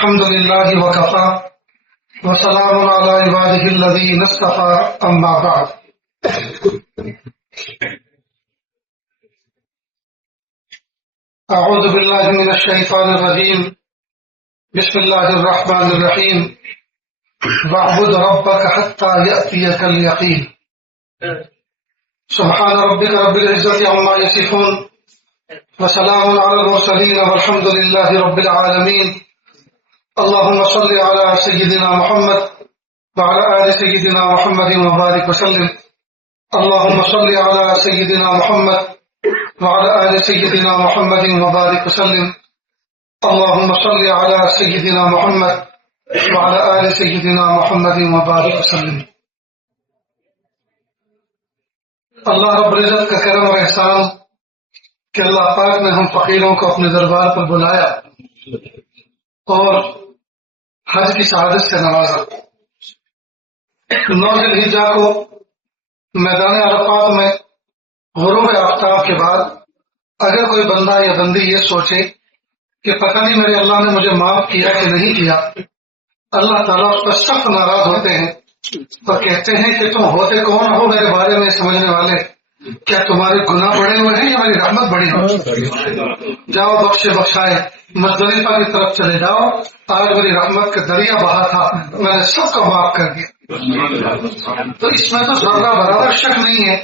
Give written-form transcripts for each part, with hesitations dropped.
الحمد لله وكفى وسلام على عباده الذين اصطفى أما بعد. أعوذ بالله من الشيطان الرجيم. بسم الله الرحمن الرحيم. واعبد ربك حتى يأتيك اليقين. سبحان ربك رب العزة عما يصفون وسلام على المرسلين والحمد لله رب العالمين. اللهم صل على سيدنا محمد وعلى آل سيدنا محمد وبارك وسلم. اللهم صل على سيدنا محمد وعلى آل سيدنا محمد وبارك وسلم. اللهم صل على سيدنا محمد وعلى آل سيدنا محمد وبارك وسلم. اللہ رب العزت کا کرم اور احسان کہ اللہ پاک نے ہم فقیروں کو اپنے دربار پر بلایا اور حج کی شہادت سے نوازا. 9 ذی الحجہ کو میدان عرفات میں غروب آفتاب کے بعد اگر کوئی بندہ یا بندی یہ سوچے کہ پتہ نہیں میرے اللہ نے مجھے معاف کیا کہ نہیں کیا، اللہ تعالیٰ اس پر سخت ناراض ہوتے ہیں اور کہتے ہیں کہ تم ہوتے کون ہو میرے بارے میں سمجھنے والے؟ کیا تمہارے گناہ بڑے ہوئے ہیں یا میری رحمت بڑی ہو؟ جاؤ بخشے بخشائے مزدلفہ کی طرف چلے جاؤ، آج میری رحمت کا دریا بہا تھا، میں نے سب کو معاف کر دیا. تو اس میں تو ذرہ برابر شک نہیں ہے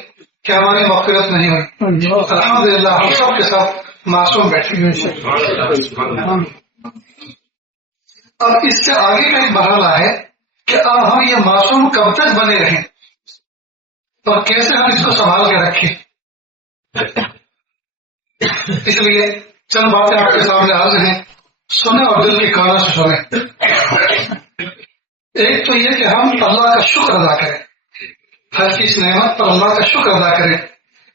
کہ ہماری مغفرت نہیں ہوئی. الحمدللہ ہم سب کے ساتھ معصوم بیٹھے ہوئے. اب اس سے آگے کا ایک مرحلہ ہے کہ اب ہم یہ معصوم کب تک بنے رہیں اور کیسے ہم اس کو سنبھال کے رکھیں. اس لیے چند باتیں آپ کے سامنے حاضر ہیں، سنیں اور دل کے کانوں سے سنیں. ایک تو یہ کہ ہم اللہ کا شکر ادا کریں، حج کی اس نعمت پر اللہ کا شکر ادا کریں.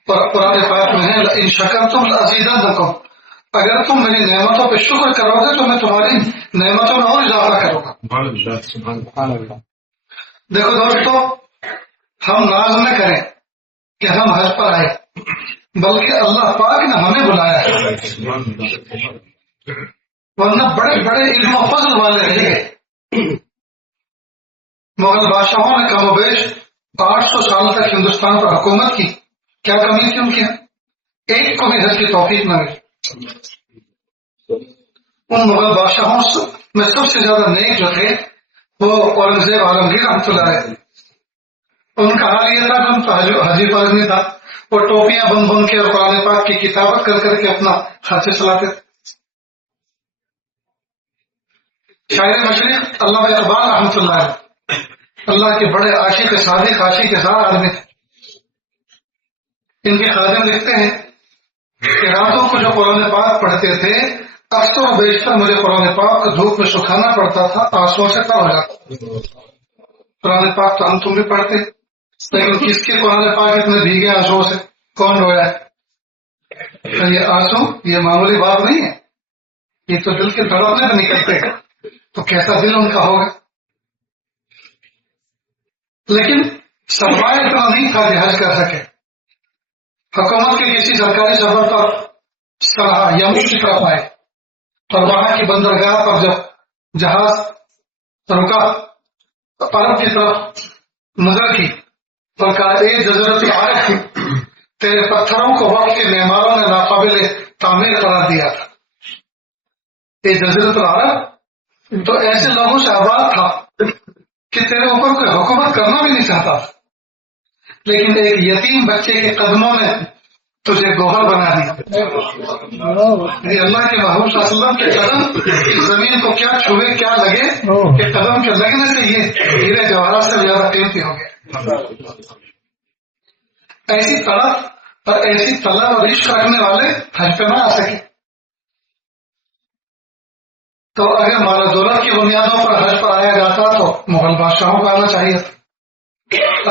اور قرآن پاک میں ہے ان شکرتم لازیدنکم، اگر تم میری نعمتوں پہ شکر کرو گے تو میں تمہاری نعمتوں میں اور اضافہ کروں گا. دیکھو دوستو، ہم ناز نہ کریں کہ ہم حج پر آئے، بلکہ اللہ پاک نے ہمیں بلایا ہے، ورنہ بڑے بڑے علم و فضل والے رہ گئے. مغل بادشاہوں نے کم و بیش 800 سال تک ہندوستان پر حکومت کی. کیا کمی تھی ان کی؟ ایک کو بھی حج کی توفیق نہ ملی. ان مغل بادشاہوں میں سب سے زیادہ نیک جو تھے وہ اورنگزیب عالمگیر رحمۃ اللہ علیہ. ان کا حال یہ تھا کہ ان کا حجی فرض نہیں تھا، وہ ٹوپیاں بن بن کے اور قرآن پاک کی کتابت کر کر کے اپنا خرچے چلاتے تھے. شاعر مشرق علامہ اقبال رحمۃ اللہ علیہ اللہ کے بڑے عاشق صادق عاشق زار آدمی تھے. ان کے خادم لکھتے ہیں کہ راتوں کو جو قرآن پاک پڑھتے تھے اکثر و بیشتر مجھے قرآن پاک کو دھوپ میں سکھانا پڑتا تھا، آنسوؤں سے تر ہو جاتا. قرآن پاک تو ہم تم بھی پڑھتے، لیکن کس کے قرآن پاک اتنے بھیگے آنسوؤں سے؟ کون رویا ہے؟ یہ آنسو یہ معمولی بات نہیں ہے، یہ تو دل کے دھڑکنے سے نکلتے ہیں. تو کیسا دل ان کا ہوگا؟ لیکن سرمایہ اتنا نہیں تھا کہ حج کر سکے. حکومت کے کسی سرکاری سفر پر صلاح یمن کی طرف آئے اور وہاں کی بندرگاہ پر جب جہاز رکا تو عرب کی طرف نظر کی اور کہا اے جزیرۃ العرب، تیرے پتھروں کو وقت کے معماروں نے ناقابل تعمیر قرار دیا تھا. اے جزیرۃ العرب تو ایسے لوگوں سے آباد تھا کہ تیرے اوپر کوئی حکومت کرنا بھی نہیں چاہتا، لیکن ایک یتیم بچے کے قدموں نے تجھے گوہر بنا دیا. اللہ کے محبوب صلی اللہ علیہ وسلم کے قدم زمین کو کیا چھوئے کیا لگے کہ قدم کے لگنے سے یہ ہیرے جواہرات سے زیادہ قیمتی ہو گیا. ایسی طرف اور ایسی طلب اور عشق رکھنے والے حج پہ نہ آ سکے. تو اگر مال و دولت کی بنیادوں پر حج پر آیا جاتا تو مغل بادشاہوں کو آنا چاہیے تھا.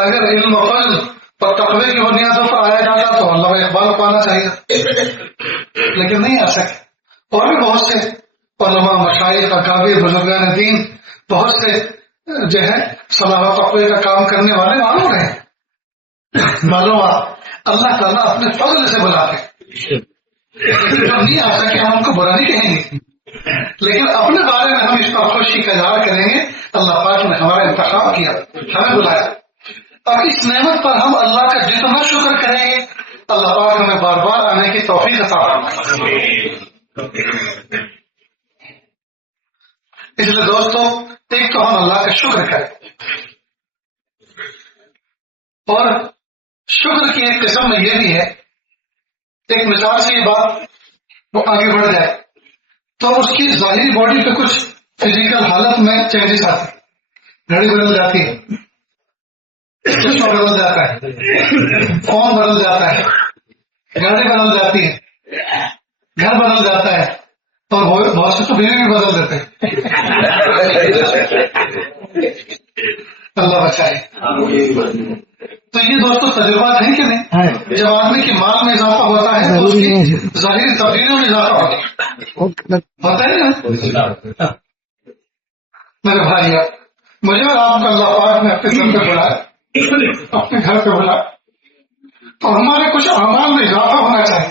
اگر علم و فضل اور تقوی کی بنیادوں پر آیا جاتا تو علامہ اقبال کو آنا چاہیے تھا، لیکن نہیں آ سکے. اور بھی بہت سے علماء مشائخ اکابر بزرگان دین بہت سے جو ہے صلاح و تقوی کا کام کرنے والے معلوم ہیں. معلوم اللہ تعالیٰ اپنے فضل سے بلاتے، نہیں آ سکے ہم ان کو برا نہیں کہیں گے، لیکن اپنے بارے میں ہم اس پر خوشی کا اظہار کریں گے اللہ پاک نے ہمارا انتخاب کیا، ہمیں بلایا. اب اس نعمت پر ہم اللہ کا جتنا شکر کریں گے اللہ پاک ہمیں بار بار آنے کی توفیق عطا فرمائے. اس لیے دوستوں ایک تو ہم اللہ کا شکر کریں، اور شکر کی ایک قسم میں یہ بھی ہے، ایک مثال سے یہ بات وہ آگے بڑھ جائے تو اس کی ظاہری باڈی پہ کچھ فزیکل حالت میں چینجز آتے ہیں، گھڑی بدل جاتی ہے، چشمہ بدل جاتا ہے، فون بدل جاتا ہے، گاڑی بدل جاتی ہے، گھر بدل جاتا ہے، اور بہت سے تو بیوی بھی بدل دیتے ہیں. اللہ بچائے. تو یہ دوستوں تجربات ہیں کہ نہیں؟ جب آدمی کے مال میں اضافہ ہوتا ہے تو اس کی ظاہری تبدیلیوں میں اضافہ ہوتا ہے نا. میرے بھائی مجھے اور آپ کو اللہ پاک نے اپنے گھر پہ بلایا، اپنے گھر پہ بلایا، تو ہمارے کچھ اعمال میں اضافہ ہونا چاہیے.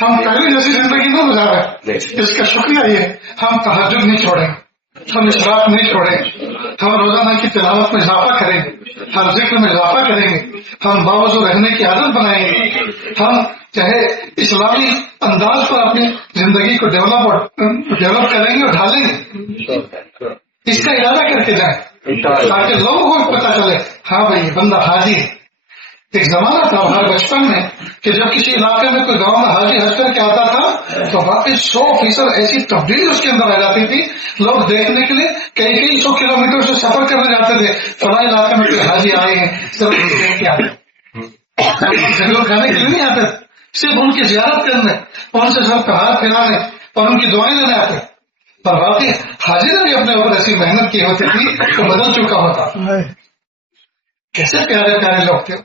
ہم پہلے جیسی زندگی نہ گزارے. اس کا شکریہ یہ ہم تہجد نہیں چھوڑیں، ہم اشراق نہیں چھوڑیں، ہم روزانہ کی تلاوت میں اضافہ کریں گے، ہم ذکر میں اضافہ کریں گے، ہم باوضو رہنے کی عادت بنائیں گے، ہم چاہے اسلامی انداز پر اپنی زندگی کو ڈیولپ کریں گے اور ڈھالیں گے. اس کا ارادہ کر کے جائیں تاکہ لوگوں کو پتہ چلے ہاں بھائی یہ بندہ حاجی ہے. ایک زمانہ تھا ہمارے بچپن میں کہ جب کسی علاقے میں کوئی گاؤں میں حاجی حج کر کے آتا تھا تو واقعی 100% ایسی تبدیلی اس کے اندر آ جاتی تھی. لوگ دیکھنے کے لیے کئی 100 کلومیٹر سے سفر کرنے جاتے تھے، فلاں علاقے میں کوئی حاجی آئے ہیں، صرف دیکھ کے آتے جھگڑوں کھانے کے لیے نہیں آتے، صرف ان کی زیارت کرنے، ان سے سب کا ہاتھ پھیلانے اور ان کی دعائیں لینے آتے. پر واقعی حاجی نے بھی اپنے اوپر ایسی محنت کی ہوتی تھی تو بدل چکا ہوتا. کیسے پیارے پیارے لوگ تھے.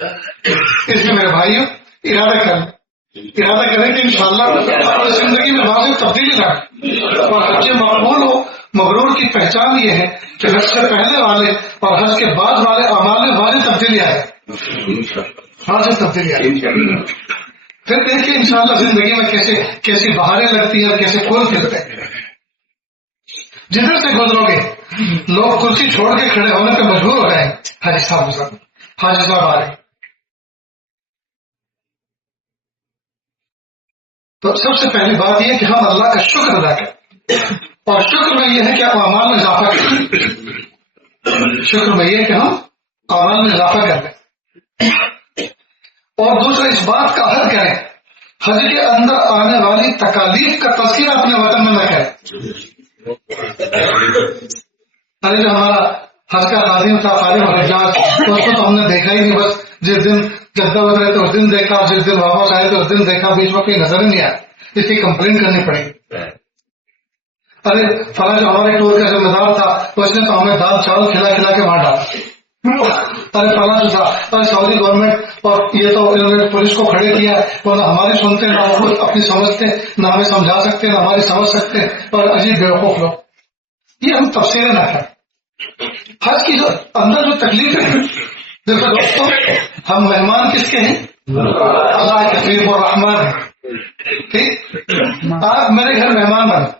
اس میں میرے بھائیوں ارادہ کریں کہ انشاءاللہ اپنی زندگی میں واضح تبدیلی لائیں. اور حج مقبول ہو مبرور کی پہچان یہ ہے کہ حج سے پہلے والے اور حج کے بعد والے اعمال میں واضح تبدیلی آئے، واضح تبدیلی آئے. پھر دیکھیے انشاءاللہ زندگی میں کیسی بہاریں لگتی ہیں اور کیسے پھول کھلتے ہیں. جدھر سے گزرو گے لوگ کرسی چھوڑ کے کھڑے ہونے پہ مجبور ہو گئے. حاجی صاحب آ رہے. تو سب سے پہلی بات یہ کہ ہم اللہ کا شکر ادا کریں، اور شکر میں یہ ہے کہ آپ اعمال میں اضافہ کریں. شکر میں یہ کہ ہم اعمال میں اضافہ کر لیں. اور دوسرا اس بات کا عہد کریں حج کے اندر آنے والی تکالیف کا تذکرہ اپنے وطن میں نہ کریں. ارے جو ہمارا حج کا قادم تھا قادم حجاج اس کو تو ہم نے دیکھا ہی نہیں، بس جس دن جدہ اترے تو اس دن دیکھا، جس دن واپس آئے تو اس دن دیکھا، بیچ میں کوئی نظر ہی نہیں آیا. اس کی کمپلین کرنی پڑی. ارے فلاں جو ہمارے ٹور کا ذمہ دار تھا اس نے تو ہمیں دال چاول کھلا کے وہاں ڈالا. ارے فلاں جو تھا، ارے سعودی گورنمنٹ اور یہ تو انہوں نے پولیس کو کھڑے کیا، وہ نہ ہماری سنتے نہ وہ اپنی سمجھتے، نہ ہمیں سمجھا سکتے نہ ہماری سمجھ سکتے، اور عجیب بیوقوف لوگ. یہ ہم تفسیر نہ کریں. حج کی جو اندر جو تکلیف ہے، دیکھو دوستوں ہم مہمان کس کے ہیں؟ اللہ کے حبیب اور رحمان ہیں. ٹھیک، آپ میرے گھر مہمان بنے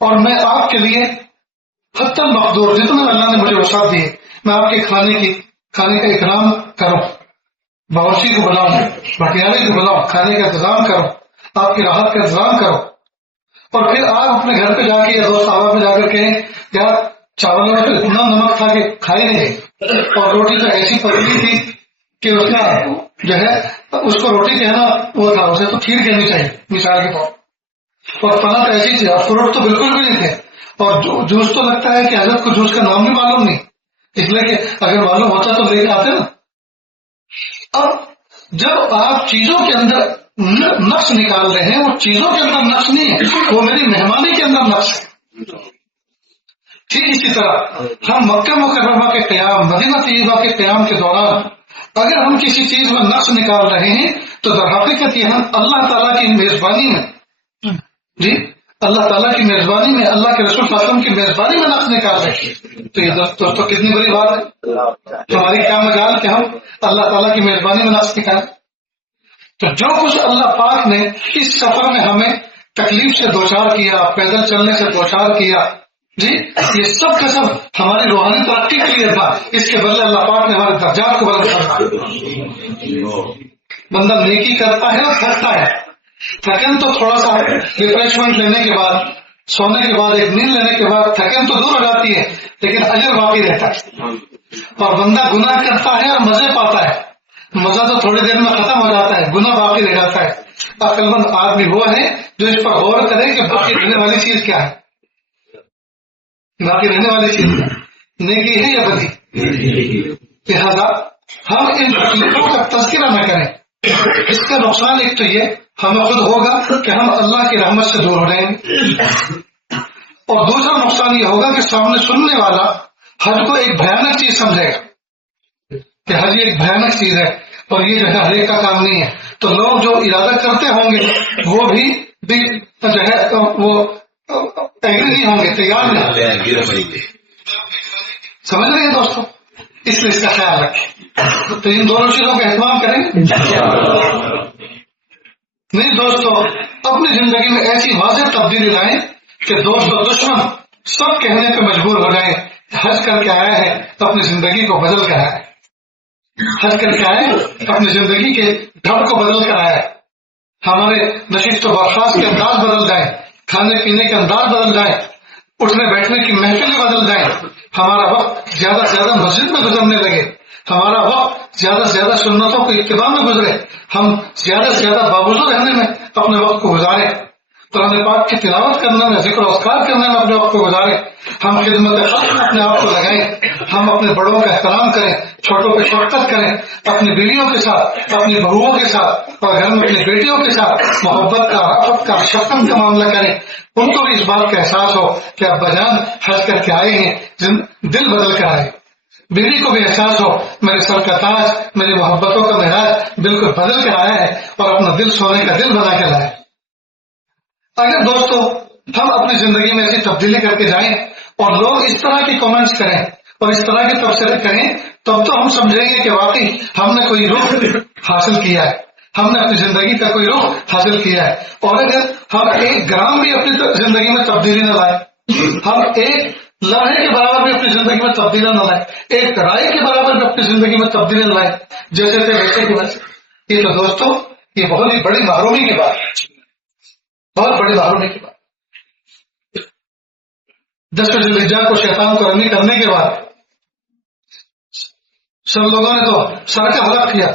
اور میں آپ کے لیے حتی المقدور جتنا اللہ نے مجھے وسعت دی میں آپ کے کھانے کا اکرام کروں، باورچی کو بلاؤں، بھٹیارے کو بلاؤں، کھانے کا انتظام کروں، آپ کی راحت کا انتظام کروں. اور پھر آپ اپنے گھر پہ جا کے یا دوست صحابہ پہ جا کر کہیں یار چاولوں میں تو اتنا نمک تھا کہ کھا ہی نہیں، اور روٹی تو ایسی پتلی تھی کہ اس کا جو ہے اس کو روٹی کہنا وہ تھا، اسے تو کھیر کہنی چاہیے مثال کے طور. اور فلاں تو ایسی تھی، اور فروٹ تو بالکل بھی نہیں تھے، اور جوس تو لگتا ہے کہ حضرت کو جوس کا نام بھی معلوم نہیں، اس لیے کہ اگر معلوم ہوتا تو لے کے آتے نا. اب جب آپ چیزوں کے اندر نقص نکال رہے ہیں، وہ چیزوں کے اندر نقص نہیں ہے، وہ میری مہمانی کے اندر نقص ہے. ٹھیک اسی طرح ہم مکہ مکرمہ کے قیام، مدینہ طیبہ کے قیام کے دوران اگر ہم کسی چیز میں نقص نکال رہے ہیں تو در حقیقت یہ ہم اللہ تعالیٰ کی میزبانی میں، جی اللہ تعالیٰ کی میزبانی میں، اللہ کے رسول صلی اللہ علیہ وسلم کی میزبانی میں نقص نکال رہے ہیں. تو یہ دوستوں کتنی بڑی بات ہے. ہماری کیا مجال کہ ہم اللہ تعالیٰ کی میزبانی میں نقص نکالیں. تو جو کچھ اللہ پاک نے اس سفر میں ہمیں تکلیف سے دوچار کیا، پیدل چلنے سے دوچار کیا، جی یہ سب کا سب ہماری روحانی ترقی کے لیے تھا. اس کے بدلے اللہ پاک نے ہمارے درجات کو بلند کرنا. بندہ نیکی کرتا ہے اور تھکتا ہے، تھکن تو تھوڑا سا ریفریشمنٹ لینے کے بعد، سونے کے بعد، ایک نیند لینے کے بعد تھکن تو دور ہو جاتی ہے، لیکن اجر باقی رہتا ہے. اور بندہ گناہ کرتا ہے اور مزے پاتا ہے، مزہ تو تھوڑی دیر میں ختم ہو جاتا ہے، گناہ باقی رہ جاتا ہے. عقل مند آدمی وہ ہے جو اس پر غور کرے کہ باقی رہنے والی چیز کیا ہے، باقی رہنے والی چیز کیا ہے، نیکی ہے یا بدی. لہٰذا ہم ان تکلیفوں کا تذکرہ نہ کریں. اس کا نقصان ایک تو یہ ہمیں خود ہوگا کہ ہم اللہ کی رحمت سے دور ہو رہے ہیں، اور دوسرا نقصان یہ ہوگا کہ سامنے سننے والا حج کو ایک بھیانک چیز سمجھے گا کہ حج ایک بھیانک چیز ہے اور یہ جو ہے ہر ایک کا کام نہیں ہے. تو لوگ جو ارادہ کرتے ہوں گے وہ بھی جو ہے وہ ایگری نہیں ہوں گے، تیار نہیں. سمجھ رہے ہیں دوستوں؟ اس لیے اس کا خیال رکھیں. تو ان دونوں چیزوں کا اہتمام کریں. نہیں دوستو، اپنی زندگی میں ایسی واضح تبدیلی لائیں کہ دوست و دشمن سب کہنے پہ مجبور ہو جائیں حج کر کے آیا ہے تو اپنی زندگی کو بدل کر آیا ہے، حج کر کے آئے اپنی زندگی کے ڈھب کو بدل کر آیا ہے. ہمارے نشست و برخاست کے انداز بدل جائیں، کھانے پینے کے انداز بدل جائیں، اٹھنے بیٹھنے کی محفلیں بدل جائیں، ہمارا وقت زیادہ سے زیادہ مسجد میں گزرنے لگے، ہمارا وقت زیادہ سے زیادہ سنتوں کے اتباع میں گزرے، ہم زیادہ سے زیادہ باوضو رہنے میں اپنے وقت کو گزارے، قرآن پاک کی تلاوت کرنے میں، ذکر و اذکار کرنے میں اپنے وقت کو گزارے، ہم خدمت خلق میں اپنے آپ کو لگائیں، ہم اپنے بڑوں کا احترام کریں، چھوٹوں پہ شفقت کریں، اپنی بیویوں کے ساتھ، اپنی بہوؤں کے ساتھ اور گھر میں اپنی بیٹیوں کے ساتھ محبت کا، رأفت کا، شفقت کا معاملہ کریں. ان کو بھی اس بات کا احساس ہو کہ ابا جان حج کر کے آئے ہیں، دل بدل کر آئے. بیوی کو بھی احساس ہو میرے سر کا تاج، میری محبتوں کا معراج بالکل بدل کر آیا ہے اور اپنا دل سونے کا دل بنا کر آئے. اگر دوستو ہم اپنی زندگی میں ایسی تبدیلی کر کے جائیں اور لوگ اس طرح کی کامنٹس کریں اور اس طرح کے تبصرے کریں، تب تو ہم سمجھیں گے کہ واقعی ہم نے کوئی رخ حاصل کیا ہے، ہم نے اپنی زندگی کا کوئی رخ حاصل کیا ہے. اور اگر ہم ایک گرام بھی اپنی زندگی میں تبدیلی نہ لائیں، ہم ایک لمحے کے برابر بھی اپنی زندگی میں تبدیلی نہ لائیں، ایک رائے کے برابر بھی اپنی زندگی میں تبدیلی نہ لائیں جیسے تھے ویسے کی وجہ، یہ تو دوستو یہ بہت ہی بڑی محرومی کی بات ہے، بہت بڑی محرومی کی بات. 10 ذوالحجہ کو شیطان کو رمی کرنے کے بعد سب لوگوں نے تو سر کا حلق کیا.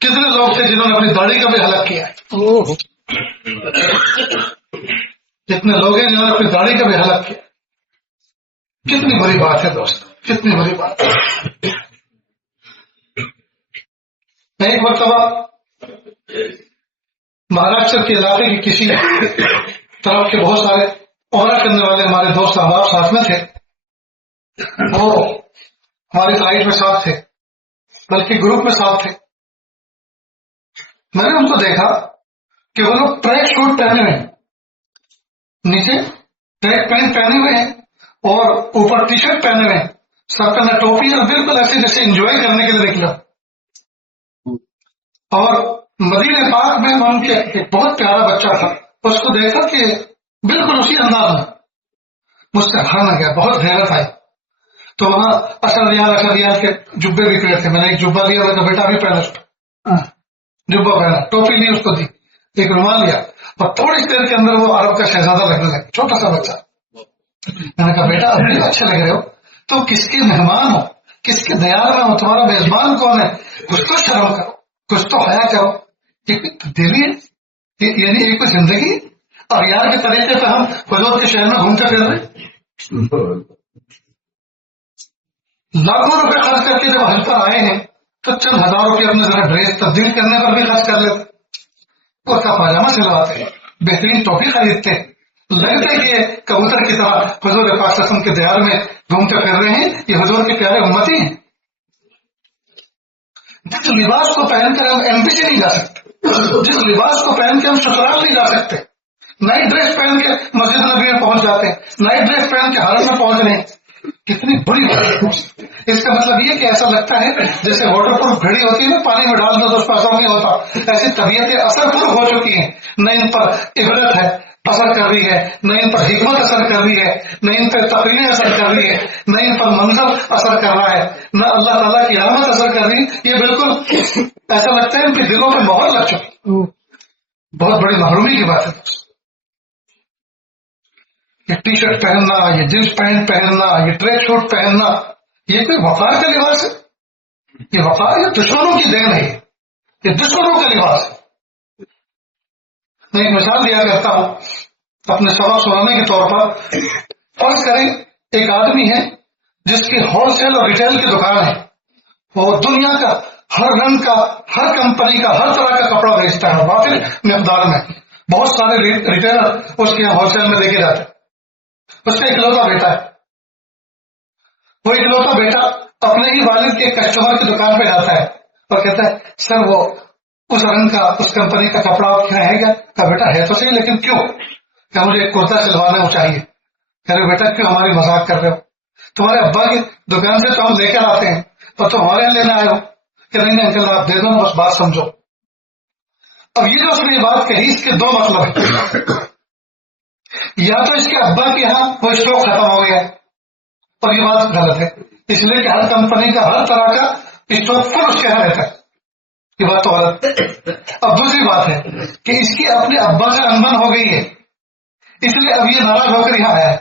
کتنے لوگ تھے جنہوں نے اپنی داڑھی کا بھی حلق کیا؟ کتنے لوگ ہیں جنہوں نے اپنی داڑھی کا بھی حلق کیا؟ کتنی بری بات ہے دوست، کتنی بری بات ہے. ایک مرتبہ مہاراشٹر کے علاقے کی کسی طرف کے بہت سارے عمرہ کرنے والے ہمارے دوست احباب ساتھ میں تھے، وہ ہماری فلائٹ میں ساتھ تھے، بلکہ گروپ میں ساتھ تھے. میں نے ان کو دیکھا کہ وہ لوگ ٹریک سوٹ پہنے ہوئے ہیں، نیچے ٹریک پینٹ پہنے ہوئے ہیں اور اوپر ٹی شرٹ پہنے ہوئے ہیں، سر پہ نہ ٹوپی، اور بالکل ایسے جیسے انجوائے کرنے کے لیے نکلا. اور مدینہ پاک میں ان کے ایک بہت پیارا بچہ تھا، اس کو دیکھا کہ بالکل اسی انداز میں مجھ سے ہارنا گیا، بہت حیرت آئی. تو وہاں اشریال کے جبے بھی پہنے تھے، میں نے ایک جبہ لیا، میں نے بیٹا بھی پہنا، اس کو جبہ پہنا، ٹوپی لی اس کو دی، ایک رومال لیا، اور تھوڑی دیر کے اندر وہ عرب کا شہزادہ لگنے لگا، چھوٹا سا بچہ. میں نے کہا بیٹا ابھی اچھے لگ رہے ہو، تو کس کے مہمان ہو، کس کے دیار میں ہو، تمہارا میزبان کون ہے، کچھ تو شرم کرو، کچھ تو حیا کرو. ایک تبدیلی ہے، یعنی ایک زندگی اور یار کے طریقے سے ہم حضور کے شہر میں گھومتے پھر رہے ہیں. لاکھوں روپے خرچ کر کے جب حج پر آئے ہیں تو چند ہزار روپے اپنے ذرا ڈریس تبدیل کرنے پر بھی خرچ کر لیتے، اس کا پاجامہ سلواتے، بہترین ٹوپی خریدتے، لگتے کہ کبوتر کی طرح حضور پاک صلی اللہ علیہ وسلم کے دیار میں گھومتے پھر رہے ہیں. یہ حضور کے پیارے امتی ہیں. جس لباس کو پہن کر ہم ایمبیسی نہیں جا سکتے، جس لباس کو پہن کے ہم سسرال نہیں جا سکتے، نئی ڈریس پہن کے مسجد نبی میں پہنچ جاتے ہیں، نئی ڈریس پہن کے حرم میں پہنچ رہے ہیں، کتنی بڑی بات ہے. اس کا مطلب یہ کہ ایسا لگتا ہے جیسے واٹر پروف گھڑی ہوتی ہے نا، پانی میں ڈال دو تو اس پر اثر نہیں ہوتا، ایسی طبیعتیں اثر پروف ہو چکی ہیں، نہ ان پر عبرت ہے، اثر کر رہی ہے، نہ ان پر حکمت اثر کر رہی ہے، نہ ان پر تقریر اثر کر رہی ہے، نہ ان پر منظر اثر کر رہا ہے، نہ اللہ تعالیٰ کی رحمت اثر کر رہی ہے، یہ بالکل ایسا لگتا ہے ان کے دلوں پہ مہر لگ چکی. بہت بڑی محرومی کی بات ہے. یہ ٹی شرٹ پہننا، یہ جینس پینٹ پہننا، یہ ٹریک سوٹ پہننا، یہ کوئی وقار کا لباس ہے؟ یہ وقار یہ دشمنوں کی دین ہے، یہ دشمنوں کا لباس ہے. میں ایک مثال دیا کرتا ہوں اپنے سبق سنانے کے طور پر. فرض کریں ایک آدمی ہے جس کی ہول سیل اور ریٹیل کی دکان ہے، وہ دنیا کا ہر رنگ کا، ہر کمپنی کا، ہر طرح کا کپڑا بیچتا ہے واقعی مقدار میں. بہت سارے ریٹیلر اس کے ہول سیل میں لے کے جاتے ہیں. اس کا اکلوتا بیٹا ہے. وہ اکلوتا بیٹا اپنے ہی والد کے کسٹمر کی دکان پہ جاتا ہے اور کہتا ہے سر وہ اس رنگ کا، اس کمپنی کا کپڑا آپ کے یہاں ہے کیا؟ کہا بیٹا ہے تو صحیح لیکن کیوں؟ کہ مجھے ایک کرتا سلوانا وہ چاہیے. کہہ رہے بیٹا کیوں ہماری مذاق کر رہے ہو؟ تمہارے ابا کی دکان سے تو ہم لے کر آتے ہیں اور تم ہمارے یہاں لینا آئے ہو. کہ نہیں انکل آپ دے دو، بس بات سمجھو. اب یہ جو اس نے بات کہی اس کے دو مطلب ہیں. یا تو اس کے ابا کے یہاں وہ اسٹاک ختم ہو گیا اور یہ بات غلط ہے، اس لیے کہ ہر کمپنی کا ہر طرح کا اسٹاک فل اس کے یہاں رہتا ہے. یہ بات تو غلط. اب دوسری بات ہے کہ اس کی اپنے ابا سے انبن ہو گئی ہے، اس لیے اب یہ ناراض ہو کر یہاں آیا ہے.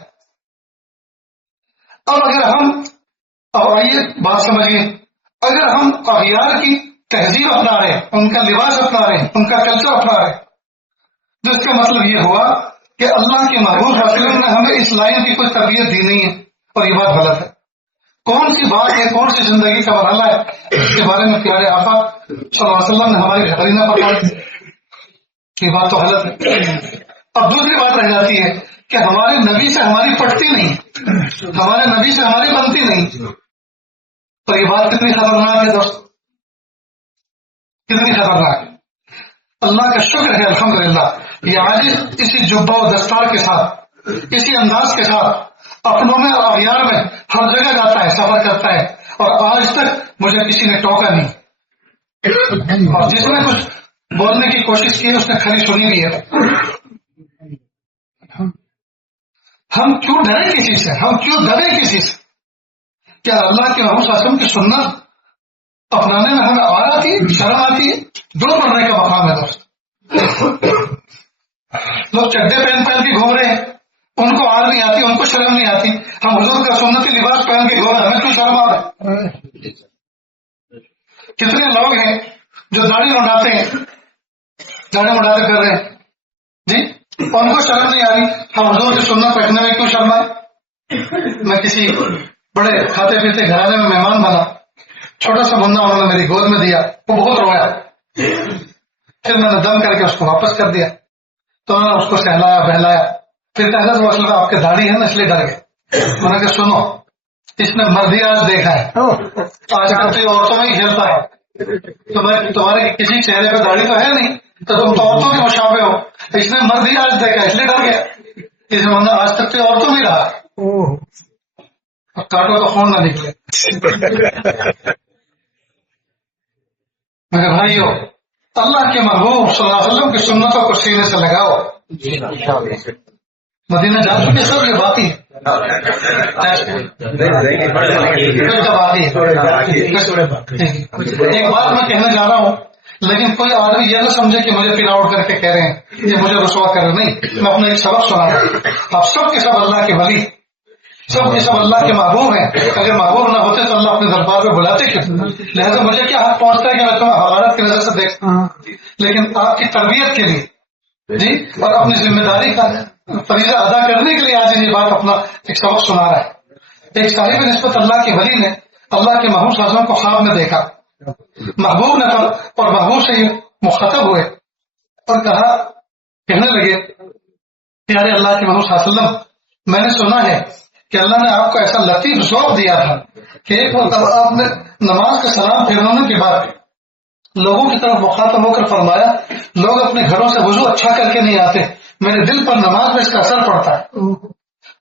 اب اگر ہم، اب آئیے بات سمجھیے، اگر ہم اغیار کی تہذیب اپنا رہے ہیں، ان کا لباس اپنا رہے ہیں، ان کا کلچر اپنا رہے ہیں، تو اس کا مطلب یہ ہوا کہ اللہ کے محبوب صلی اللہ علیہ وسلم نے ہمیں اس لائن کی کوئی تربیت دی نہیں ہے، اور یہ بات غلط ہے. کون سی بات ہے، کون سی زندگی کا مرحلہ ہے اس کے بارے میں پیارے آقا صلی اللہ علیہ وسلم نے ہماری رہبری نہ فرمائی؟ یہ بات تو غلط ہے. اب دوسری بات رہ جاتی ہے کہ ہمارے نبی سے ہماری پٹتی نہیں، ہمارے نبی سے ہماری بنتی نہیں. تو یہ بات کتنی خطرناک ہے دوست، کتنی خطرناک ہے. اللہ کا شکر ہے الحمدللہ یہ عاجز اسی جبہ و دستار کے ساتھ، اسی انداز کے ساتھ اپنوں میں اور اغیار میں ہر جگہ جاتا ہے، سفر کرتا ہے، اور آج تک مجھے کسی نے ٹوکا نہیں. اور جس نے کچھ بولنے کی کوشش کی اس نے کھری سنی بھی ہے. ہم کیوں ڈرے کسی سے، ہم کیوں ڈرے کسی سے؟ کیا اللہ کے محبوب صلی اللہ علیہ وسلم کی سنت اپنانے میں ہمیں آر آتی ہے، شرم آتی ہے؟ دو پڑھنے کا مقام ہے دوست. لوگ چڈے پہن کے گھوم رہے ہیں، ان کو آر نہیں آتی، ان کو شرم نہیں آتی. ہم حضور کا سنتی لباس پہن کے گھوم رہے ہیں، ہمیں کیوں شرم آ رہا ہے؟ کتنے لوگ ہیں جو داڑھی منڈاتے ہیں، داڑھی منڈاتے پھر رہے ہیں جی، ان کو شرم نہیں آ رہی، ہم حضور کی سنت پہننے میں کیوں شرم آئے؟ میں کسی بڑے کھاتے پیتے گھرانے میں مہمان بنا، چھوٹا سا بندہ انہوں نے میری گود میں دیا، وہ بہت رویا، پھر میں نے دم کر کے اس کو واپس کر دیا. تو میں نے اس کو سہلایا بہلایا، پھر کہا وہ اصل میں آپ کے داڑھی ہے نا اس لیے ڈر گئے. میں نے کہا سنو اس نے مردی آج دیکھا ہے، آج کل تو عورتوں میں ہی کھیلتا ہے، تمہارے کسی چہرے پہ داڑھی تو ہے نہیں تو تم تو عورتوں کے مشابہ ہو. اس نے مردی آج دیکھا اس لیے ڈر گیا. اس نے بندہ آج تک تو عورتوں میں رہا، کاٹو تو خون نہ نکلے. مگر بھائیو اللہ کے محبوب صلی اللہ علیہ وسلم کی سنتوں کو سینے سے لگاؤ. مدینہ جا چکے سب یہ باقی ہے، ایک بات میں کہنا چاہ رہا ہوں لیکن کوئی آدمی یہ نہ سمجھے کہ مجھے پن آؤٹ کر کے کہہ رہے ہیں، یہ مجھے رسوا کر رہے. نہیں، میں اپنا ایک سبق سنا رہا ہوں. آپ سب کے سب اللہ کے ولی، سب کے سب اللہ کے محبوب ہیں. اگر محبوب نہ ہوتے تو اللہ اپنے دربار میں بلاتے کیوں؟ لہٰذا مجھے کیا حق پہنچتا ہے کہ میں تمہیں حقارت کی نظر سے دیکھتا ہوں، لیکن آپ کی تربیت کے لیے جی اور اپنی ذمہ داری کا فریضہ ادا کرنے کے لیے آج یہ بات اپنا ایک سبق سنا رہا ہے. ایک صاحب نسبت اللہ کے ولی نے اللہ کے محبوب صلی اللہ علیہ وسلم کو خواب میں دیکھا. محبوب نے اور محبوب سے یہ مخاطب ہوئے اور کہا، کہنے لگے پیارے اللہ کے محبوب صلی اللہ علیہ وسلم، میں نے سنا ہے کہ اللہ نے آپ کو ایسا لطیف ذوق دیا تھا کہ ایک مرتبہ آپ نے نماز کا سلام پھرنے کے بعد لوگوں کی طرف مخاطب ہو کر فرمایا، لوگ اپنے گھروں سے وضو اچھا کر کے نہیں آتے، میرے دل پر نماز میں اس کا اثر پڑتا ہے.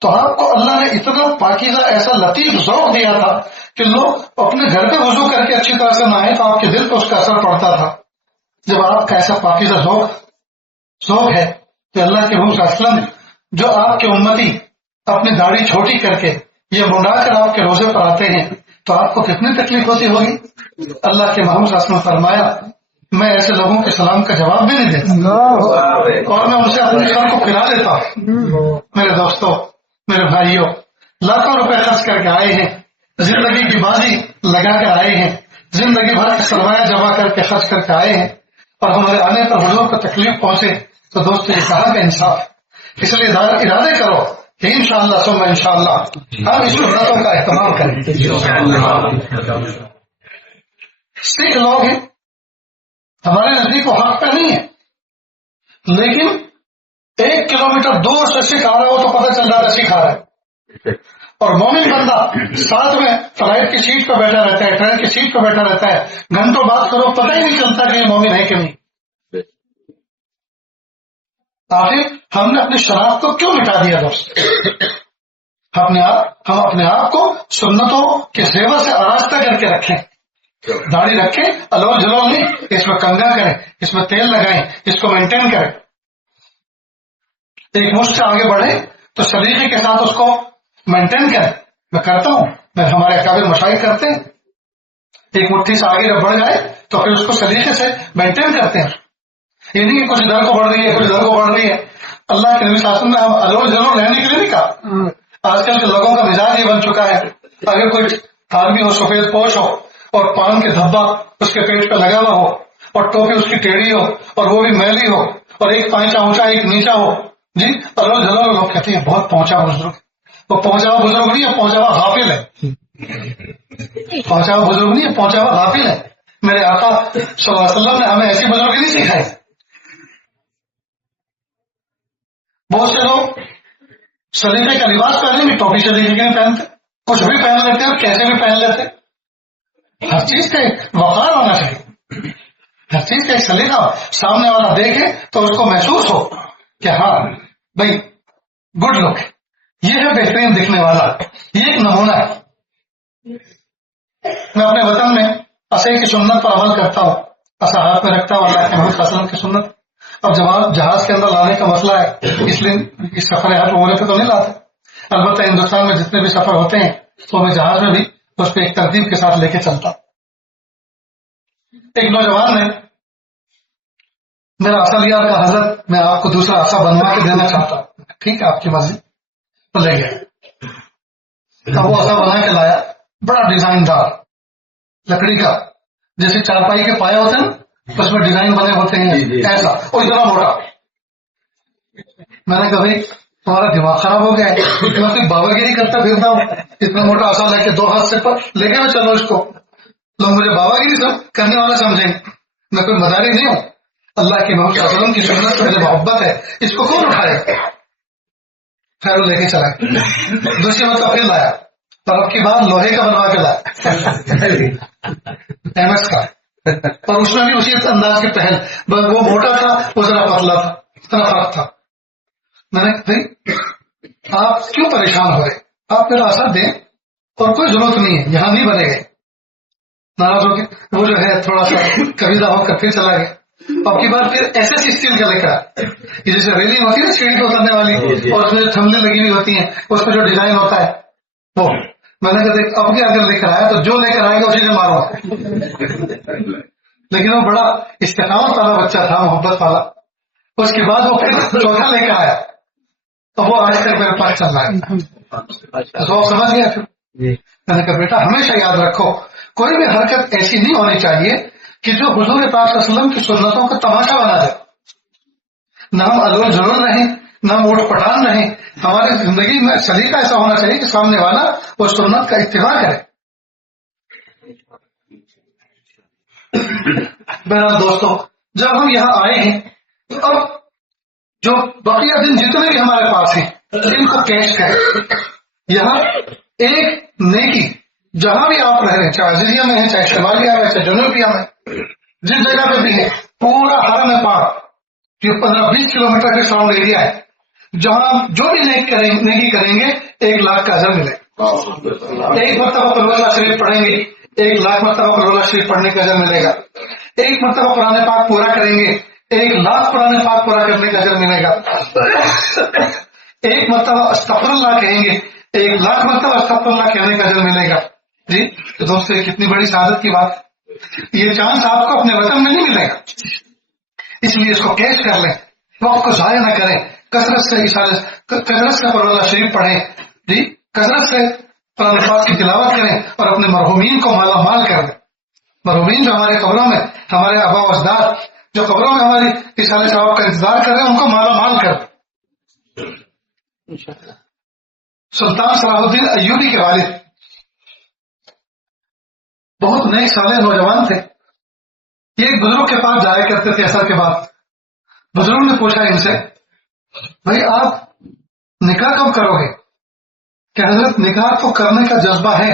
تو آپ کو اللہ نے اتنا پاکیزہ ایسا لطیف ذوق دیا تھا کہ لوگ اپنے گھر پہ وضو کر کے اچھی طرح سے نہائے تو آپ کے دل پر اس کا اثر پڑتا تھا. جب آپ کا ایسا پاکیزہ ذوق ہے کہ اللہ کے حضور صلی اللہ علیہ وسلم جو آپ کے امتی اپنی داڑھی چھوٹی کر کے یہ منڈا کر آپ کے روزے پر آتے ہیں تو آپ کو کتنی تکلیف ہوتی ہوگی. اللہ کے محمد صلی اللہ علیہ وسلم نے فرمایا میں ایسے لوگوں کے سلام کا جواب بھی نہیں دیتا اور میں ان سے اپنے سر کو پھیلا دیتا ہوں. میرے دوستوں، میرے بھائیوں، لاکھوں روپے خرچ کر کے آئے ہیں، زندگی کی بازی لگا کر آئے ہیں، زندگی بھر کا سرمایہ جمع کر کے خرچ کر کے آئے ہیں اور ہمارے آنے پر حضور کو تکلیف پہنچے تو دوستوں یہ کہاں کا انصاف. اس لیے ارادے کرو کہ انشاءاللہ ثم انشاءاللہ ہم اس سنتوں کا اہتمام کریں. سکھ لوگ ہیں، ہمارے نزدیک وہ حق پہ نہیں ہے، لیکن 1 کلومیٹر دور سے سکھ آ رہا ہو تو پتہ چل رہا ہے سکھ آ رہا ہے. اور مومن بندہ ساتھ میں فلائٹ کی سیٹ پہ بیٹھا رہتا ہے، ٹرین کی سیٹ پہ بیٹھا رہتا ہے، گھنٹوں بات کرو پتہ ہی نہیں چلتا کہ یہ مومن ہے کہ نہیں. آخر ہم نے اپنی شناخت کو کیوں مٹا دیا دوست؟ ہم اپنے آپ کو سنتوں کے زیور سے آراستہ کر کے رکھیں، داڑھی رکھیں، الول جلول نہیں، اس میں کنگا کریں، اس میں تیل لگائیں، اس کو مینٹین کریں. ایک مشت سے آگے بڑھیں تو سلیقے کے ساتھ اس کو مینٹین کریں. میں کرتا ہوں، میں ہمارے اکابر مشائخ کرتے ہیں. ایک مٹھی سے آگے جب بڑھ جائے تو پھر اس کو سلیقے سے مینٹین کرتے ہیں. یہ نہیں کہ کچھ ادھر کو بڑھ رہی ہے، کچھ ادھر کو بڑھ رہی ہے. اللہ کے نبی صلی اللہ علیہ وسلم نے ہم الول جلول رہنے کے لیے نہیں کہا. آج کل کے لوگوں کا مزاج یہ بن چکا ہے، اگر کوئی آدمی ہو سفید پوش ہو اور پان کے دھبا اس کے پیٹ پہ لگا ہوا ہو اور ٹوپی اس کی ٹیڑھی ہو اور وہ بھی میلی ہو اور ایک پائچا اونچا ایک نیچا ہو، جی الول جلول لوگ کہتے ہیں بہت پہنچا بزرگ. وہ پہنچا ہوا بزرگ نہیں ہے، پہنچا ہوا غافل ہے. پہنچا ہوا بزرگ نہیں ہے، پہنچا ہوا غافل ہے. میرے آقا صلی اللہ علیہ وسلم نے ہمیں ایسی بزرگ نہیں سکھائی. بہت سے لوگ سلیقے کا لباس پہنے بھی ٹوپی سلیقے کے نہیں پہنتے، کچھ بھی پہن لیتے اور کیسے بھی پہن لیتے. ہر چیز کا ایک وقار ہونا چاہیے، ہر چیز کا ایک سلیقہ. سامنے والا دیکھے تو اس کو محسوس ہو کہ ہاں بھائی گڈ لک، یہ ہے بہترین دکھنے والا، یہ ایک نمونہ ہے. میں اپنے وطن میں عصا کی سنت پر عمل کرتا ہوں، عصا ہاتھ میں رکھتا ہوں اللہ کے محمد صلی اللہ علیہ وسلم کی سنت. اب جہاز کے اندر لانے کا مسئلہ ہے، اس لیے اس سفر حج ہونے پہ تو نہیں لاتے. البتہ ہندوستان میں جتنے بھی سفر ہوتے ہیں تو میں جہاز میں بھی اس پہ ایک ترتیب کے ساتھ لے کے چلتا. ایک نوجوان نے میرا عصا لیا اور کہا حضرت میں آپ کو دوسرا عصا بنوا کے دینا چاہتا ہوں. ٹھیک ہے آپ کی مرضی. تو لے گیا. اب وہ عصا بنا کے لایا، بڑا ڈیزائن دار لکڑی کا، جیسے چارپائی کے پائے ہوتے ہیں اس میں ڈیزائن بنے ہوتے ہیں ایسا، اور اتنا موٹا. میں نے کہا بھائی تمہارا دماغ خراب ہو گیا ہے، میں کوئی بابا گیری کرتا پھرتا ہوں، اتنا موٹا عصا لے کے 2 ہاتھ سے لے کے میں چلو اس کو، لوگ مجھے بابا گیری کرنے والا سمجھیں. میں کوئی مداری نہیں ہوں، اللہ کے محمد صلی اللہ علیہ وسلم کی سنت سے مجھے محبت ہے، اس کو کون اٹھائے. خیر وہ لے کے چلا. دوسری مرتبہ پھر لایا، اور اب کی بات لوہے کا بنوا کے لایا، MS کا، اور اس میں بھی اسی انداز کے پہل، بس وہ موٹا تھا وہ ذرا پتلا تھا، اتنا فرق تھا. میں نے کہا آپ کیوں پریشان ہو رہے، آپ میرا عصا دیں اور کوئی ضرورت نہیں ہے، یہاں نہیں بنے گئے. ناراض ہو کے وہ جو ہے تھوڑا سا کبیزہ ہو کر پھر چلا گیا. اب کی بار پھر ایسے اسٹیل کا لے کر، جیسے ریلنگ ہوتی ہے نا سیڑھی کو اترنے والی، اور اس میں جو تھملیں لگی ہوئی ہوتی ہیں اس پہ جو ڈیزائن ہوتا ہے وہ. میں نے کہا اب کیا اگر لے کر آیا تو جو لے کر آئے گا اسی سے مارو. لیکن وہ بڑا استقامت والا بچہ تھا، محبت والا. اس کے بعد وہ پھر چوتھا لے کر آیا تو وہ آج تک میرے پاس چل رہا ہے. تو سمجھ گیا. پھر میں نے کہا بیٹا ہمیشہ یاد رکھو کوئی بھی حرکت ایسی نہیں ہونی چاہیے کہ جو حضور پاک صلی اللہ علیہ وسلم کی سنتوں کا تماشا بنا دے. نہ ہم الول جلول رہیں، نہ ہم اوٹ پٹان رہیں. ہماری زندگی میں سلیقہ ایسا ہونا چاہیے کہ سامنے والا وہ سنت کا اتباع کرے. بہرحال دوستوں جب ہم یہاں آئے ہیں تو اب جو بقیہ دن جتنے بھی ہمارے پاس ہیں ان کو کیش کریں. یہاں ایک نیکی جہاں بھی آپ رہ رہے ہیں، چاہے عزیزیہ میں ہیں، چاہے شمالیہ میں، چاہے جنوبیہ میں، جس جگہ پہ بھی ہے، پورا حرم پاک جو 15-20 کلومیٹر کے سراؤنڈ ایریا ہے، جہاں جو بھی نیکی کریں گے 1 لاکھ کا اجر ملے. 1 مرتبہ قل اللہ شریف پڑھیں گے 1 لاکھ مرتبہ قل اللہ شریف پڑھنے کا اجر ملے گا. 1 مرتبہ قرآن پاک پورا کریں گے 1,00,000 قرآن پاک پورا کرنے کا اجر ملے گا. ایک مرتبہ استغفر اللہ کہیں گے 1,00,000 مرتبہ استغفر اللہ کہنے کا اجر ملے گا. جی تو دوستو یہ کتنی بڑی سعادت کی بات. یہ چانس آپ کو اپنے وطن میں نہیں ملے گا، اس لیے اس کو کیچ کر لیں، وقت کو ضائع نہ کریں، کثرت سے قرآن شریف پڑھیں، جی کثرت سے قرآن پاک کی تلاوت کریں اور اپنے مرحومین کو مالا مال کر دیں. مرحومین جو ہمارے قبروں میں، ہمارے آبا و اجداد جو قبروں میں ہماری رسالہ ثواب کا انتظار کر رہے ہیں، ان کو مالا مال کر دیں. سلطان صلاح الدین ایوبی کے والد بہت نیک صالح نوجوان تھے. یہ ایک بزرگ کے پاس جایا کرتے تھے اثر کے بعد. بزرگ نے پوچھا ان سے، بھائی آپ نکاح کب کرو گے؟ کہ حضرت نکاح تو کرنے کا جذبہ ہے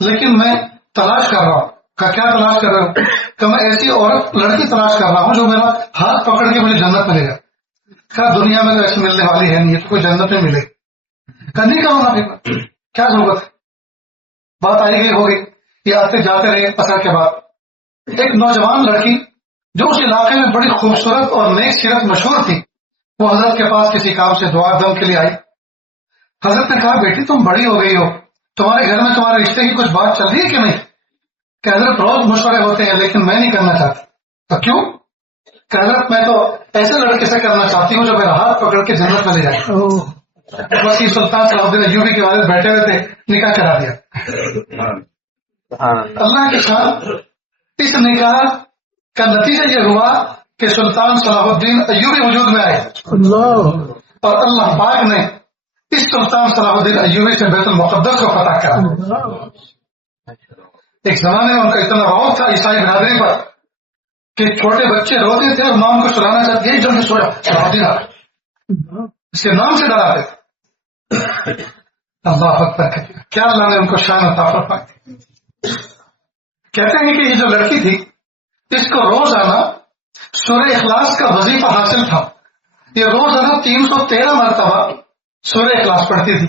لیکن میں تلاش کر رہا ہوں. کہ کیا تلاش کر رہے ہو؟ کہ میں ایسی عورت لڑکی تلاش کر رہا ہوں جو میرا ہاتھ پکڑ کے مجھے جنت ملے گا. کہا دنیا میں تو ایسی ملنے والی ہے نہیں، یہ تو کوئی جنت میں ملے. کہ نہیں کروں گا، کیا ضرورت ہے. بات آئی گئی ہوگی، یہ آتے جاتے رہے. اثر کے بعد ایک نوجوان لڑکی جو اس علاقے میں بڑی خوبصورت اور نیک سیرت مشہور تھی، وہ حضرت کے پاس کسی کام سے دعا دم کے لیے آئی. حضرت نے کہا بیٹی تم بڑی ہو گئی ہو، تمہارے گھر میں تمہارے رشتے کی کچھ بات چل رہی ہے کہ نہیں؟ کہ حضرت روز مشورے ہوتے ہیں لیکن میں نہیں کرنا چاہتی. تو کیوں؟ کہ حضرت میں تو ایسے لڑکے سے کرنا چاہتی ہوں جو میرا ہاتھ پکڑ کے جنت میں لے جائے. بس یہ سلطان صلاح الدین ایوبی کے والد بیٹھے ہوئے تھے، نکاح کرا دیا. اللہ کے ساتھ اس نکاح کا نتیجہ یہ ہوا کہ سلطان صلاح الدین ایوبی وجود میں آئے اور اللہ پاک نے اس سلطان صلاح الدین ایوبی سے بیت المقدس کو فتح کرا. ایک زمانے میں ان کا اتنا روب تھا عیسائی برادری پر کہ چھوٹے بچے روتے تھے اور ماں ان کو سلانا چاہتی ہے، جلدی سویا صلاح الدین اس کے نام سے ڈراتے تھے. اللہ اکبر کہتے کیا اللہ نے ان کو شان عطا فرمائی. کہتے ہیں کہ یہ جو لڑکی تھی اس کو روزانہ سورہ اخلاص کا وظیفہ حاصل تھا. یہ روزانہ 313 مرتبہ سورہ اخلاص پڑھتی تھی،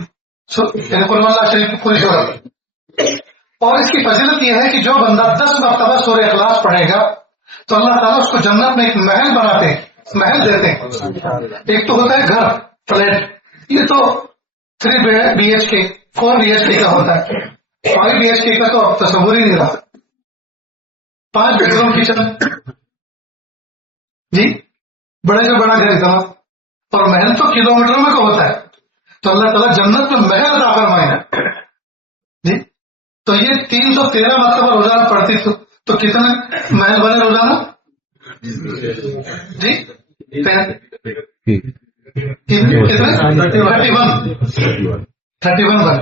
یعنی قل اللہ شریف کی پوری سورت. اور اس کی فضیلت یہ ہے کہ جو بندہ 10 مرتبہ سورہ اخلاص پڑھے گا تو اللہ تعالیٰ اس کو جنت میں ایک محل بناتے ہیں، محل دیتے ہیں. ایک تو ہوتا ہے گھر فلیٹ، یہ تو 3 BHK 4 BHK کا ہوتا ہے. 5 BHK کا تو اب تصور ہی نہیں رہا. 5 بیڈ روم کچن، جی بڑے سے بڑا گھر اتنا، اور محل تو کلومیٹروں میں کو ہوتا ہے. تو اللہ تعالیٰ جنت میں محل عطا فرمائے گا. جی تو یہ 313 مرتبہ روزانہ پڑھتی تو کتنے محل بنے روزانہ؟ جی 31 بنے.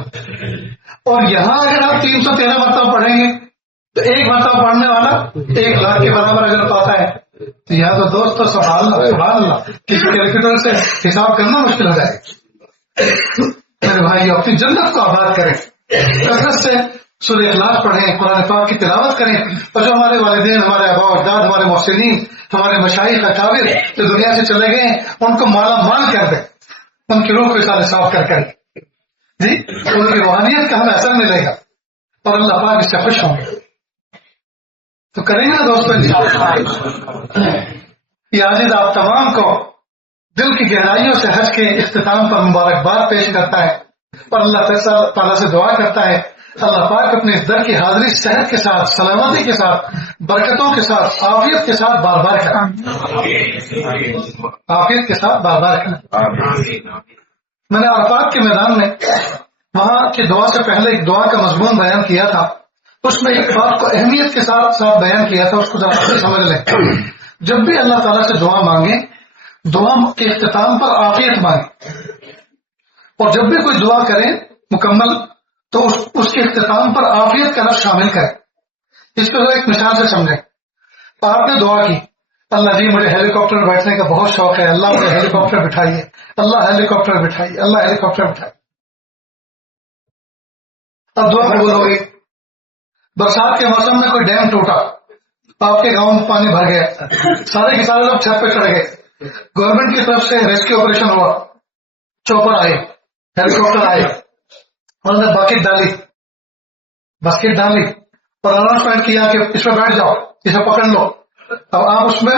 اور یہاں اگر آپ 313 مرتبہ پڑھیں گے تو ایک مرتبہ پڑھنے والا 1,00,000 کے برابر اگر پاتا ہے تو یہاں تو دوستو سبحان اللہ کسی کیلکولیٹر سے حساب کرنا مشکل ہو جائے گا. میرے بھائی اپنی جنت کو آباد کریں، کثرت سے سورہ اخلاص پڑھیں، قرآن پاک کی تلاوت کریں. اور جو ہمارے والدین، ہمارے آبا و اجداد، ہمارے محسنین، ہمارے مشائخ اکابر جو دنیا سے چلے گئے ہیں ان کو مالا مال کر دیں، ان کی روح کو سارے صاف کر کر جی ان کی روحانیت کا ہمیں اثر ملے گا اور اللہ پاک اس سے خوش ہوں گے. تو کریں گے نا دوستوں. یہ عاجز آپ تمام کو دل کی گہرائیوں سے حج کے اختتام پر مبارکباد پیش کرتا ہے اور اللہ تعالیٰ سے دعا کرتا ہے اللہ پاک اپنے اس در کی حاضری صحت کے ساتھ، سلامتی کے ساتھ، برکتوں کے ساتھ، عافیت کے ساتھ بار بار کریں. عافیت کے ساتھ بار بار کریں. میں نے عرفات کے میدان میں وہاں کی دعا سے پہلے ایک دعا کا مضمون بیان کیا تھا. اس میں ایک بات کو اہمیت کے ساتھ بیان کیا تھا، اس کو ذرا سمجھ لیں. جب بھی اللہ تعالیٰ سے دعا مانگیں، دعا کے اختتام پر عافیت مانگیں، اور جب بھی کوئی دعا کریں مکمل تو اس کے اختتام پر عافیت کا لفظ شامل کریں. اس کو ایک مثال سے سمجھیں. آپ نے دعا کی اللہ جی مجھے ہیلی کاپٹر میں بیٹھنے کا بہت شوق ہے، اللہ مجھے ہیلی کاپٹر بٹھائیے، اللہ ہیلی کاپٹر بٹھائیے، اللہ ہیلی کاپٹر بٹھائیے. اب دعا قبول ہو گئی. برسات کے موسم میں کوئی ڈیم ٹوٹا، آپ کے گاؤں میں پانی بھر گیا، سارے کے سارے لوگ چھت پہ چڑھ گئے. گورنمنٹ کی طرف سے ریسکیو آپریشن ہوا، چوپر آئے، ہیلی کاپٹر آئے، انہوں نے باسکٹ ڈالی اور اناؤنسمنٹ کیا کہ اس میں بیٹھ جاؤ، اسے پکڑ لو. اب آپ اس میں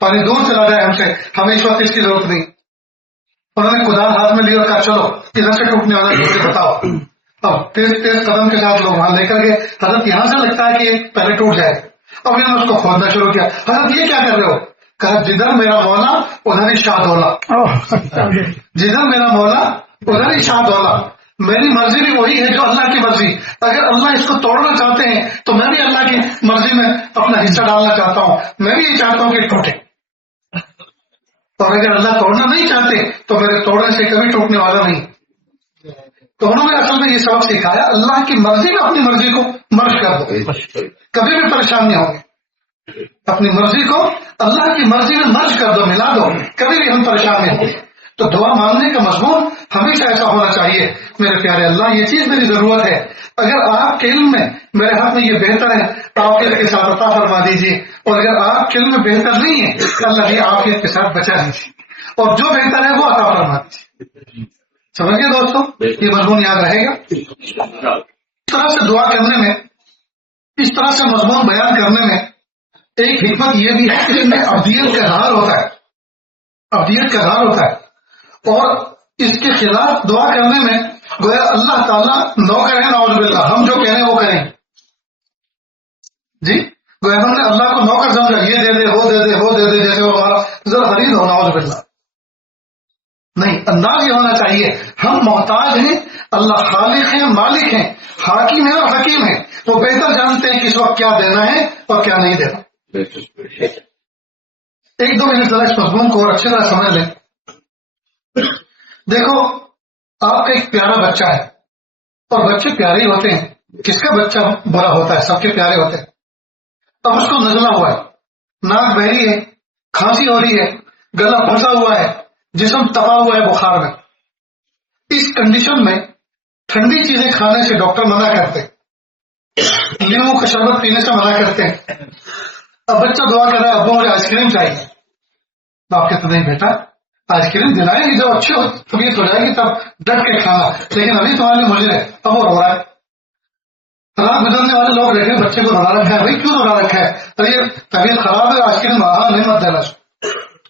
پانی دور چلا جائے ہم سے، ہمیں اس وقت اس کی ضرورت نہیں. انہوں نے کدال ہاتھ میں لی اور کہا چلو ادھر سے ٹوٹنے والا مجھے بتاؤ. اب تیز تیز قدم کے ساتھ لوگ وہاں لے کر گئے. حضرت یہاں سے لگتا ہے کہ یہ پہلے ٹوٹ جائے. اب انہوں نے اس کو کھودنا شروع کیا. حضرت یہ کیا کر رہے ہو؟ کہا جدھر میرا مولا ادھر ہی شاہ دولا. جدھر میرا مولا ادھر ہی شاہ دولا. میری مرضی بھی وہی ہے جو اللہ کی مرضی. اگر اللہ اس کو توڑنا چاہتے ہیں تو میں بھی اللہ کی مرضی میں اپنا حصہ ڈالنا چاہتا ہوں. میں بھی یہ چاہتا ہوں کہ ٹوٹے. اور اگر اللہ توڑنا نہیں چاہتے تو میرے توڑنے سے کبھی ٹوٹنے والا نہیں. تو انہوں نے اصل میں یہ سبق سکھایا اللہ کی مرضی میں اپنی مرضی کو مرج کر دو، کبھی بھی پریشان نہیں ہوں گے. اپنی مرضی کو اللہ کی مرضی میں مرج کر دو، ملا دو، کبھی بھی ہم پریشان نہیں ہوں گے. تو دعا مانگنے کا مضمون ہمیشہ ایسا ہونا چاہیے. میرے پیارے اللہ یہ چیز میری ضرورت ہے، اگر آپ کے علم میں میرے ہاتھ میں یہ بہتر ہے آپ کے ساتھ عطا فرما دیجیے، اور اگر آپ کے علم میں بہتر نہیں ہے اللہ ہی آپ کے ساتھ بچا دیجیے، اور جو بہتر ہے وہ عطا فرما دیجیے. سمجھیے دوستوں، یہ مضمون یاد رہے گا. اس طرح سے دعا کرنے میں، اس طرح سے مضمون بیان کرنے میں ایک حکمت یہ بھی ہے کہ اس میں ابدیت کا اظہار ہوتا ہے. ابدیت کا اظہار ہوتا ہے، اور اس کے خلاف دعا کرنے میں گویا اللہ تعالیٰ نوکر ہے، نعوذ باللہ، ہم جو کہہ رہے ہیں وہ کریں. جی گویا ہم نے اللہ کو نوکر سمجھا، یہ دے دے وہ دے دے وہ دے دے، جیسے وہ ہمارا ذرا خرید ہو، نعوذ باللہ. نہیں، انداز یہ ہونا چاہیے ہم محتاج ہیں، اللہ خالق ہیں، مالک ہیں، حاکم ہیں اور حکیم ہیں. وہ بہتر جانتے ہیں کس وقت کیا دینا ہے اور کیا نہیں دینا. ایک دو منٹ ذرا اس مضمون کو اور اچھی طرح سمجھ لیں. دیکھو آپ کا ایک پیارا بچہ ہے، اور بچے پیارے ہی ہوتے ہیں. کس کا بچہ برا ہوتا ہے؟ سب کے پیارے ہوتے ہیں. اب اس کو نزلہ ہوا ہے، ناک بہری ہے، کھانسی ہو رہی ہے، گلا پھنسا ہوا ہے، جسم تپا ہوا ہے بخار میں. اس کنڈیشن میں ٹھنڈی چیزیں کھانے سے ڈاکٹر منع کرتے ہیں، لیموں کا شربت پینے سے منع کرتے ہیں. اب بچہ دعا کر رہا ہے ابو مجھے آئس کریم چاہیے. آپ کہتے نہیں بیٹا آئس کریم دلائیں گے جب اچھی طبیعت ہو جائے گی تب ڈٹ کے کھانا، لیکن ابھی تمہارے لیے مجھے اب وہ رو رہا ہے. رات گزرنے والے لوگ دیکھے بچے کو رونا رکھا ہے. بھائی کیوں رونا رکھا ہے؟ ارے یہ طبیعت خراب ہے آئس کریم نہیں مت دینا،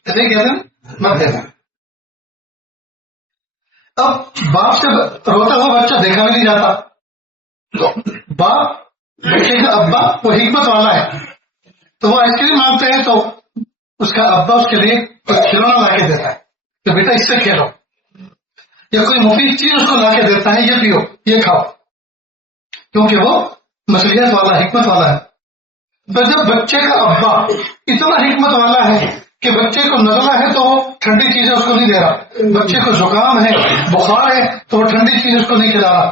ایسے ہی کہتے ہیں مت دینا. اب باپ سے روتا ہوا بچہ دیکھا بھی نہیں جاتا، تو باپ بچے کا ابا وہ حکمت والا ہے، تو وہ آئس کریم مانگتے ہیں تو اس کا ابا اس کے لیے کھلونا لا کے دیتا ہے کہ بیٹا اس سے کھیلو، یا کوئی مفید چیز اس کو لا کے دیتا ہے یہ پیو یہ کھاؤ، کیونکہ وہ مصلحت والا حکمت والا ہے. تو جب بچے کا ابا اتنا حکمت والا ہے کہ بچے کو نزلہ ہے تو وہ ٹھنڈی چیزیں اس کو نہیں دے رہا، بچے کو زکام ہے بخار ہے تو وہ ٹھنڈی چیز اس کو نہیں کھلا رہا.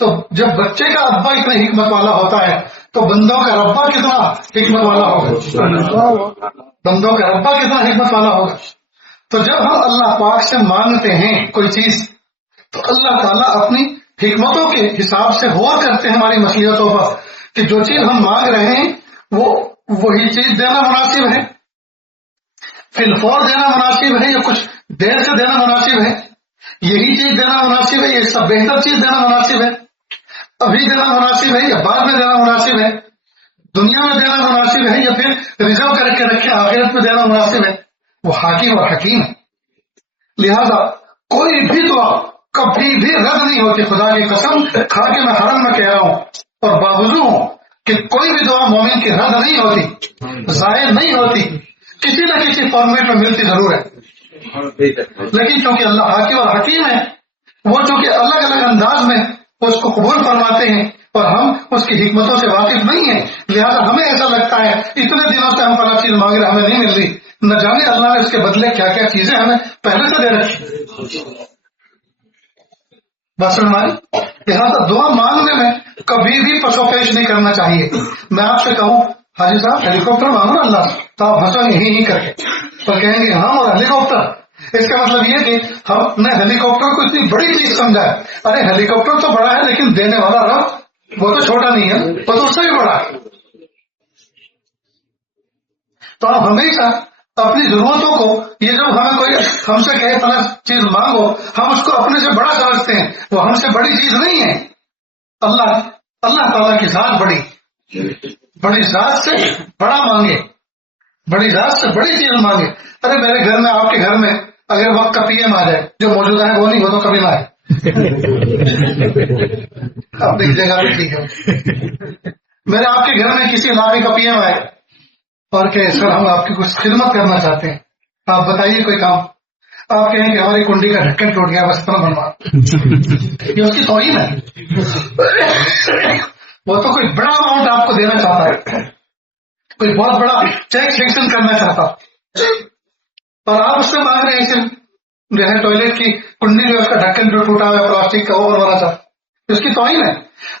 تو جب بچے کا ابا اتنا حکمت والا ہوتا ہے تو بندوں کا ربا کتنا حکمت والا ہوگا، بندوں کا ربا کتنا حکمت والا ہوگا. تو جب ہم اللہ پاک سے مانگتے ہیں کوئی چیز تو اللہ تعالیٰ اپنی حکمتوں کے حساب سے غور کرتے ہیں ہماری مصلحتوں پر کہ جو چیز ہم مانگ رہے ہیں وہ وہی چیز دینا مناسب ہے، فی الفور دینا مناسب ہے، یا کچھ دیر سے دینا مناسب ہے، یہی چیز دینا مناسب ہے، یہ سب بہتر چیز دینا مناسب ہے، ابھی دینا مناسب ہے یا بعد میں دینا مناسب ہے، دنیا میں دینا مناسب ہے یا پھر ریزرو کر کے رکھے آخرت میں دینا مناسب ہے. وہ حاکم اور حکیم ہے. لہذا کوئی بھی دعا کبھی بھی رد نہیں ہوتی. خدا کی قسم کھا کے میں حرم میں کہہ رہا ہوں اور باوجود ہوں کہ کوئی بھی دعا مومن کی رد نہیں ہوتی، ضائع نہیں ہوتی، کسی نہ کسی فارمیٹ میں ملتی ضرور ہے. لیکن چونکہ اللہ حاکم اور حکیم ہے، وہ چونکہ الگ الگ انداز میں اس کو قبول فرماتے ہیں اور ہم اس کی حکمتوں سے واقف نہیں ہیں، لہذا ہمیں ایسا لگتا ہے اتنے دنوں سے ہم فلاں چیز مانگ رہے ہمیں نہیں مل رہی، نہ جانے اللہ نے اس کے بدلے کیا کیا چیزیں ہمیں پہلے سے دے رکھی. بس ہماری لہٰذا دعا مانگنے میں کبھی بھی پسو پیش نہیں کرنا چاہیے. میں آپ سے کہوں حاجی صاحب ہیلی کاپٹر مانگو نا اللہ سے، تو آپ ہنسو ہی کر کے اور کہیں گے ہاں اور ہیلی کاپٹر. اس کا مطلب یہ کہ ہم نے ہیلی کاپٹر کو اتنی بڑی چیز سمجھا ہے. ارے ہیلی کاپٹر تو بڑا ہے لیکن دینے والا رب وہ تو چھوٹا نہیں ہے، وہ تو اس سے بھی بڑا ہے. تو آپ ہمیشہ اپنی ضرورتوں کو، یہ جب ہمیں کوئی ہم سے کہے فلاں چیز مانگو، ہم اس کو اپنے سے بڑا سمجھتے ہیں، وہ ہم سے بڑی چیز نہیں ہے. اللہ تعالیٰ کی ذات بڑی ذات سے بڑا مانگے. بڑی ذات سے بڑی چیز مانگے. ارے میرے گھر میں، آپ کے گھر میں اگر وقت کا PM آ جائے، جو موجودہ ہے وہ نہیں، وہ تو کبھی نہ آئے. اپنی جگہ بھی ٹھیک ہے. میرے آپ کے گھر میں کسی علاقے کا PM آئے اور کہ سر ہم آپ کی کچھ خدمت کرنا چاہتے ہیں، آپ بتائیے کوئی کام. آپ کہیں کہ ہماری کنڈی کا ڈھکن ٹوٹ گیا، بس اتنا بنوا. یہ اس کی توہین ہے. وہ تو کوئی بڑا اماؤنٹ آپ کو دینا چاہتا ہے، کوئی بہت بڑا چیک سینکشن کرنا چاہتا، اور آپ اس سے مانگ رہے ہیں کہ جو ہے ٹوائلٹ کی کنڈی جو اس کا ڈھکن جو ٹوٹا ہوا ہے پلاسٹک کا وہ بنوانا چاہتا. اس کی توہین ہے.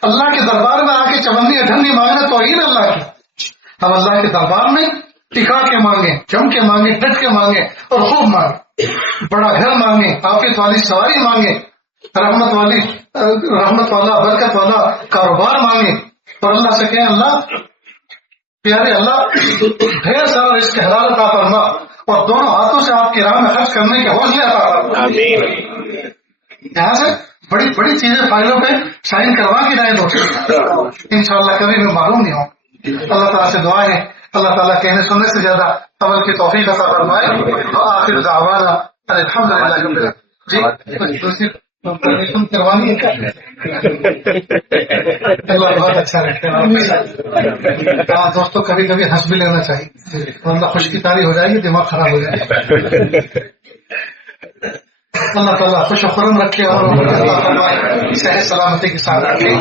اللہ کے دربار میں آ کے چوندی اٹھنی مانگنا توہین ہے اللہ کی. ہم اللہ کے دربار میں ٹکا کے مانگیں، جم کے مانگیں، ڈٹ کے مانگیں اور خوب مانگیں. بڑا گھر مانگیں، آفت والی سواری مانگیں، رحمت والا برکت والا کاروبار مانگیں، اور اللہ سے کہیں اللہ پیارے اللہ ڈھیر سارا رزق حلال عطا فرما، اور دونوں ہاتھوں سے آپ کی راہ میں خرچ کرنے کے حوصلے عطا فرما. یہاں سے بڑی بڑی چیزیں فائلوں پہ سائن کروا کے جائیں دوست، انشاءاللہ کبھی بھی معلوم نہیں ہوں. اللہ تعالیٰ سے دعا ہے اللہ تعالیٰ کہنے سننے سے زیادہ عمل کی توفیق عطا فرمائے. آخر دعوانا الحمدللہ. جی دوسری کروانی ہے. اللہ بہت اچھا رکھے. ہاں دوستوں کبھی کبھی ہنس بھی لینا چاہیے، ورنہ خوش کی تاری ہو جائے گی، دماغ خراب ہو جائے گا. اللہ تعالیٰ خوش و خرم رکھے اور صحت سلامتی کے ساتھ رکھے.